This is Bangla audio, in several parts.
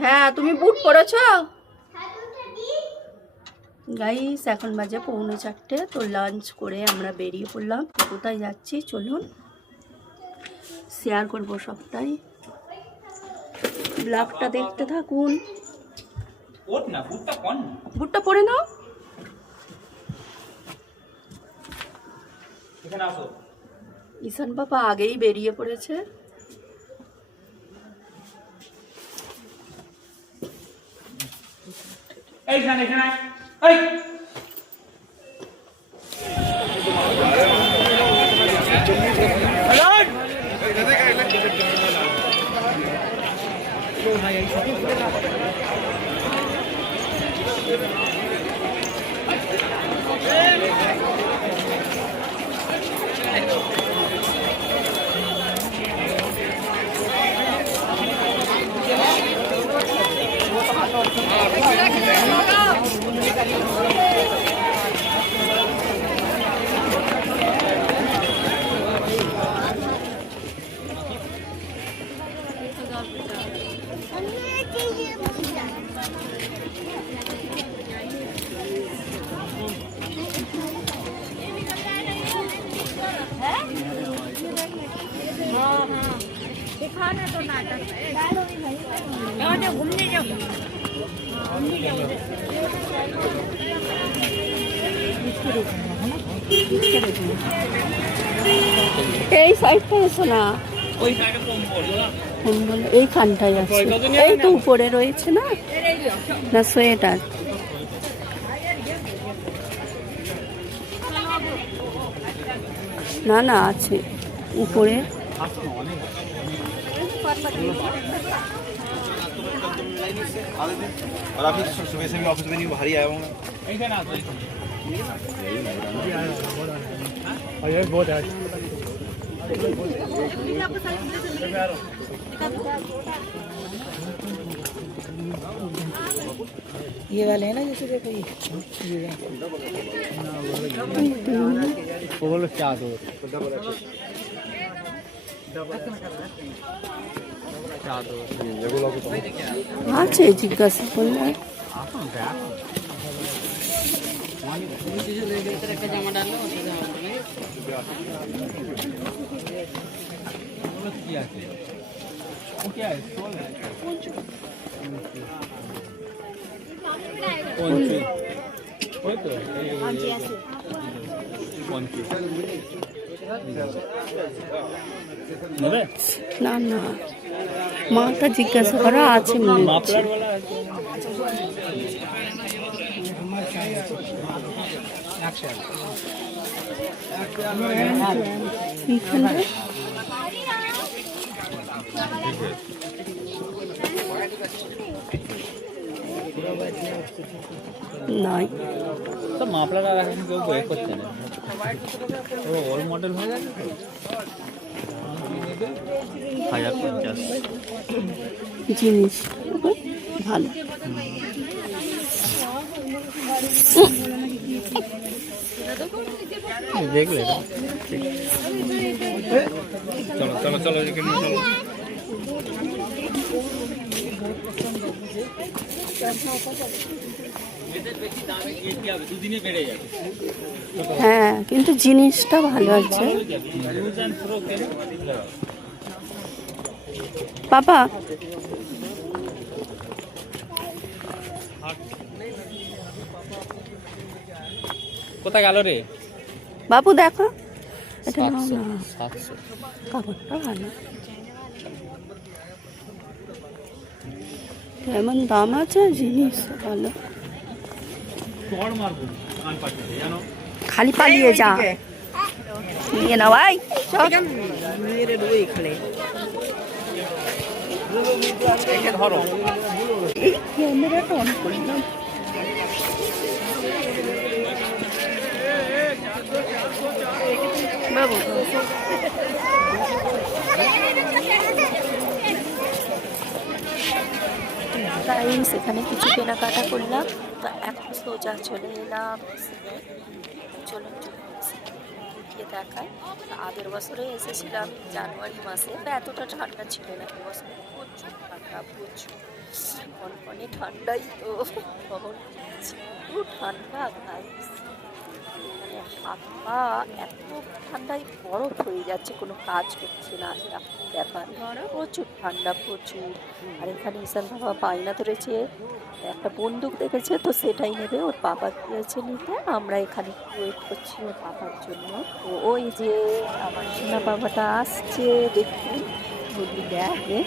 হ্যাঁ তুমি বুট পরেছো? গাইস এখন বাজে 3:45, তো লাঞ্চ করে আমরা বেরিয়ে পড়লাম। কোথায় যাচ্ছি চলুন শেয়ার করবো সবটাই, ব্লগটা দেখতে থাকুন। বুটটা পরে নাও। ঈশান বাবা আগেই বেরিয়ে পড়েছে। दिखाना तो नाटक घूमने जाओ এই সাইডটা এসো না, এইখানটাই আছে। এই তো উপরে রয়েছে না, না সোয়েটার না, না আছে উপরে। और आप सुबह से मैं ऑफिस में नहीं भारी आया हूँ बहुत है। ये वाले है ना, जैसे देखो ये बोलो क्या दो আছে জিজ্ঞাসা করলে। না না মাটা জিজ্ঞাসা করা আছে মনে হচ্ছে। নাই তো মাপলাটা এখন কেউ বয়ে করছে না, ও ওল্ড মডেল হয়ে গেছে তো 1050 জিনিস ভালো। দেখলে চলো চলো চলো এখানে চলো। হ্যাঁ কিন্তু জিনিসটা ভালো আছে। বাবা কোথায় গেল রে বাবু দেখো এটা নাও না, 700 কাপড়টা ভালো। এমন দাম আছে, জিনিস ভালো। খালি পালিয়ে যা, নিয়ে নাও ভাই ধরো। ক্যামেরাটা অন করলাম। বাবু তাই সেখানে কিছু কেনাকাটা করলাম, তো এখন সোজা চলে এলাম। চলুন গিয়ে দেখায়। আগের বছরে এসেছিলাম জানুয়ারি মাসে, তো এতটা ঠান্ডা ছিল না, এবছর প্রচুর ঠান্ডা। ঠান্ডা প্রচুর, কনকনে ঠান্ডাই তো শহর পুরো ঠান্ডা গাইস, মানে হাত পা এত ঠান্ডায় বরফ হয়ে যাচ্ছে, কোনো কাজ করছে না এরকম ব্যাপার, প্রচুর ঠান্ডা প্রচুর। আর এখানে ঈশান বাবা বায়না ধরেছে, একটা বন্দুক দেখেছে তো সেটাই নেবে, ওর বাবা দিয়েছে নিতে, আমরা এখানে ওয়েট করছি ওর বাবার জন্য। তো ওই যে আমার সোনা বাবাটা আসছে, দেখুন বলি দেখে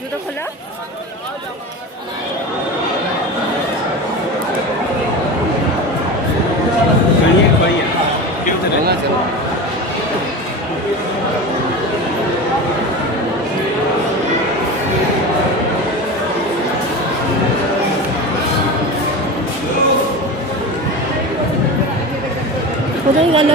জুতো খোলা। কোথায় গেল?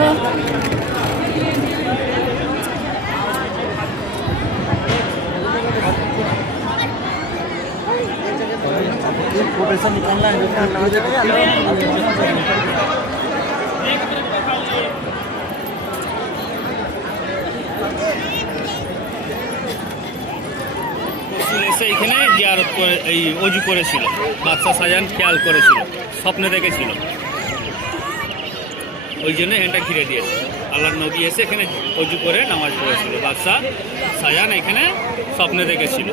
এসে এখানে জিয়ারত করে এই অজু করেছিল, বাদশা শাহজাহান খেয়াল করেছিল, স্বপ্নে দেখেছিল, ওই জন্য এখানটা ঘিরে দিয়েছে। আল্লাহর নবী এসে এখানে অজু করে নামাজ পড়েছিল, বাদশা শাহজাহান এখানে স্বপ্নে দেখেছিল,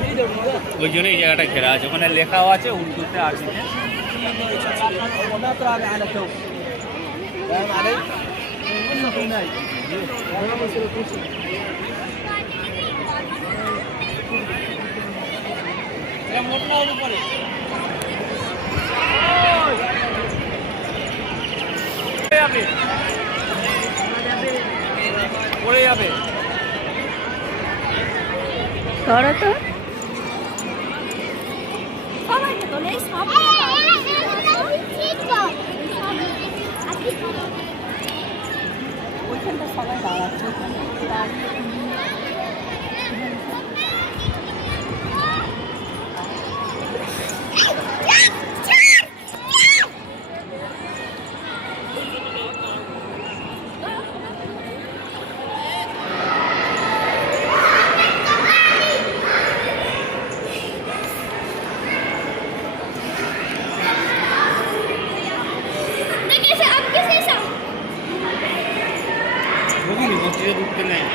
ওই জন্য এই জায়গাটা ঘেরা আছে। ওখানে লেখাও আছে উর্দুতে আরবিতে। পড়ে যাবে ধরো তো, ওইখানটা সবাই দাঁড়াচ্ছে। মসজিদে ঢুকতে নেয়।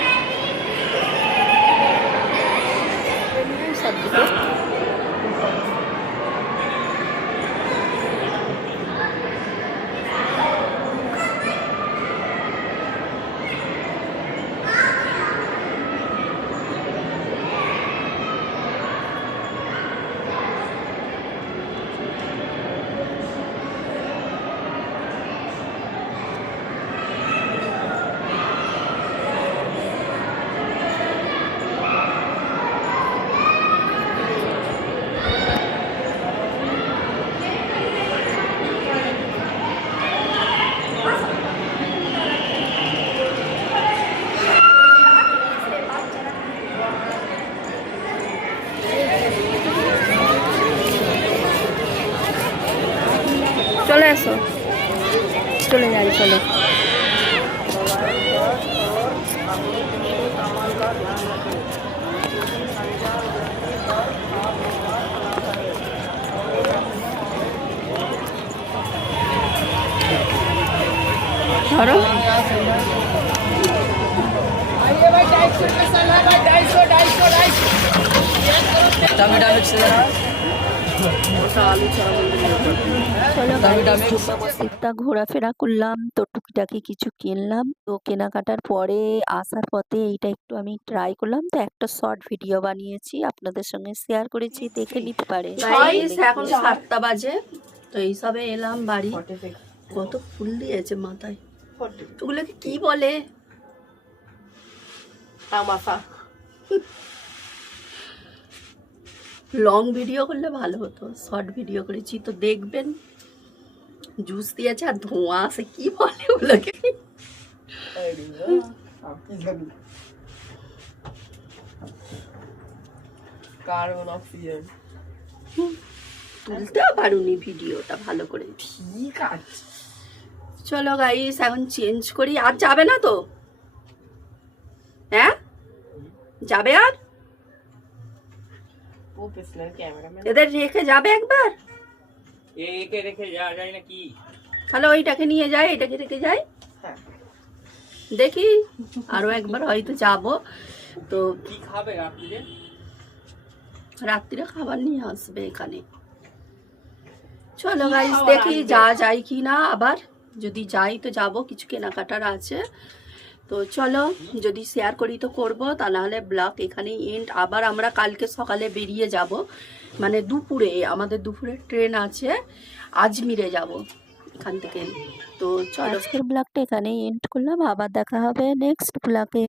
চলে এসো, চলে যাই, চলো। ধরো মসজিদটা ঘোরাফেরা করলাম, তো টুকিটাকি কিছু কিনলাম। তো কেনাকাটার পরে আসার পথে এইটা একটু আমি ট্রাই করলাম, তো একটা শর্ট ভিডিও বানিয়েছি, আপনাদের সঙ্গে শেয়ার করেছি, দেখে নিতে পারে। এখন 7টা বাজে, তো এইসবে এলাম বাড়ি। কত ফুল দিয়েছে মাথায়, ওগুলোকে কি বলে? তামাশা। লং ভিডিও করলে ভালো হতো, শর্ট ভিডিও করেছি তো দেখবেন। জুস দিয়েছে আর ধোঁয়া আছে, কি বলে ওগুলোকে? Carbon oxygen. তুলতে পারুনি ভিডিওটা ভালো করে। ঠিক আছে। চলো গাইস এখন চেঞ্জ করি। আর যাবে না তো? হ্যাঁ যাবে? আর প্রফেশনাল ক্যামেরাম্যান। এদের রেখে যাবে একবার, একে রেখে যাওয়া যায় না কি? তাহলে ওইটাকে নিয়ে যায়, এটাকে রেখে যায়। হ্যাঁ। দেখি আরো একবার হয়তো যাব। তো কি খাবে রাত্রিরে? রাত্রিরে খাবার নিয়ে আসবে এখানে। চলো গাইস খাবার দেখি আনবে? যা যায় কি না। আবার যদি যাই তো যাব, কিছু কেনাকাটার আছে। তো চলো, যদি শেয়ার করি তো করব, তা নাহলে ব্লগ এখানেই এন্ড। আবার আমরা কালকে সকালে বেরিয়ে যাব, মানে দুপুরে, আমাদের দুপুরে ট্রেন আছে, আজমিরে যাব এখান থেকে। তো চলো। আজকের ব্লগটা এখানেই এন্ড করলাম, আবার দেখা হবে নেক্সট ব্লগে।